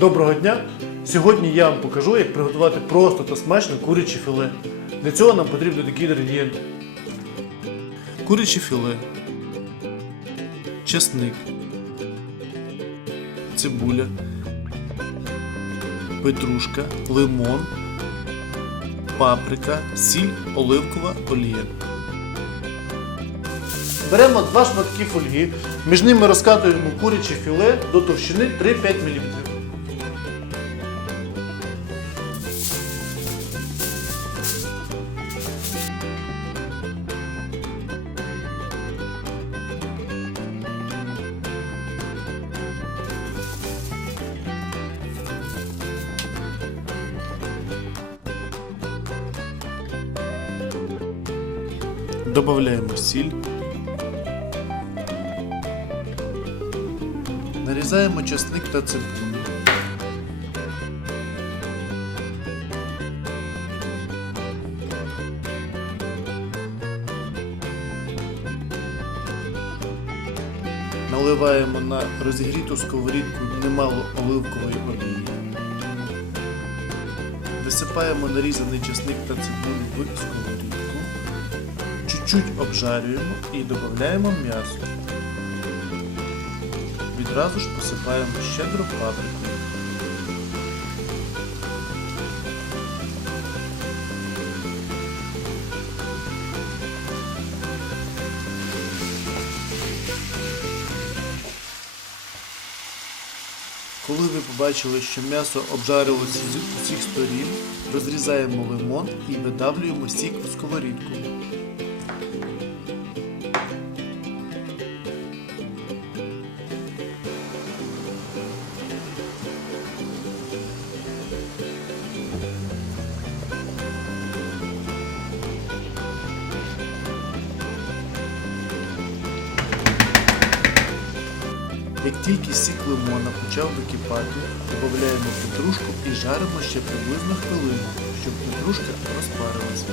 Доброго дня! Сьогодні я вам покажу, як приготувати просто та смачно куряче філе. Для цього нам потрібні такі інгредієнти. Куряче філе, чесник, цибуля, петрушка, лимон, паприка, сіль, оливкова олія. Беремо два шматки фольги, між ними розкатуємо куряче філе до товщини 3-5 мм. Добавляємо сіль. Нарізаємо часник та цибулю. Наливаємо на розігріту сковорідку немало оливкової олії. Висипаємо нарізаний часник та цибулю в сковорідку. Чуть-чуть обжарюємо і додаємо м'ясо. Відразу ж посипаємо щедро паприкою. Коли ви побачили, що м'ясо обжарилося з усіх сторін, розрізаємо лимон і видавлюємо сік у сковорідку. Як тільки сік лимона почав википати, додаємо петрушку і жаримо ще приблизно хвилину, щоб петрушка розпарилася.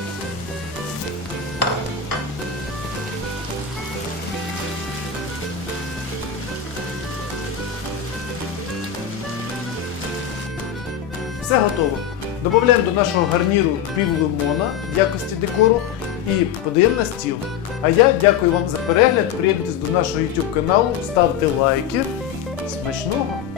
Все готово. Додаємо до нашого гарніру пів лимона в якості декору і подаємо на стіл. А я дякую вам за перегляд. Приєднуйтесь до нашого YouTube каналу, ставте лайки. Смачного!